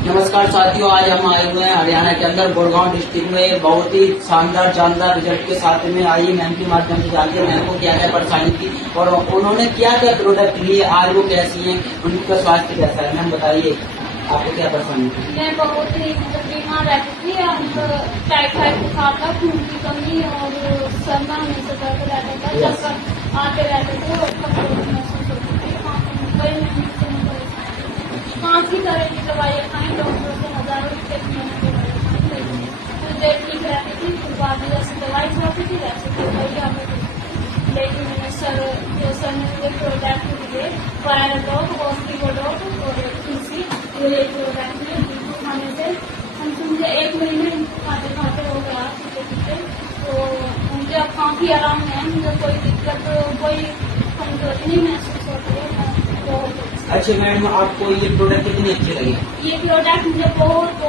नमस्कार साथियों, आज हम आए हुए हैं हरियाणा के अंदर गुड़गांव डिस्ट्रिक्ट में बहुत ही शानदार रिजल्ट के साथ में आई मैम के माध्यम से जानते हैं मैम को क्या क्या परेशानी थी और उन्होंने क्या क्या प्रोडक्ट लिए, आज वो कैसी हैं, उनका स्वास्थ्य कैसा है। मैम बताइए आपको क्या परेशानी थी। मैं बहुत ही बीमार रहती थी, टाइफाइड बुखार था, खून की कमी और सर में हमेशा दर्द रहता था, चक्कर आते रहते थे और कमजोरी महसूस होती थी। काफी तरह की दवाइयाँ खाएं, डॉक्टर से हजारों रुपये की दवाई खाई, कुछ देर ठीक रहती थी, फिर बाद में जैसे दवाई खाती थी वैसे दवाई आती थी। लेकिन सर ने मुझे प्रोडक्ट दिए, पैराडॉक, ऑस्टिकोडॉक और तुलसी, ये प्रोडक्ट दिए, जिनको खाने से हम समझे 1 महीने खाते खाते हो गया पीते, तो मुझे अब काफी आराम है, मुझे कोई दिक्कत कोई कमजोरी नहीं महसूस होती है। अच्छा मैडम, आपको ये प्रोडक्ट कितनी अच्छी लगी? ये प्रोडक्ट मुझे बहुत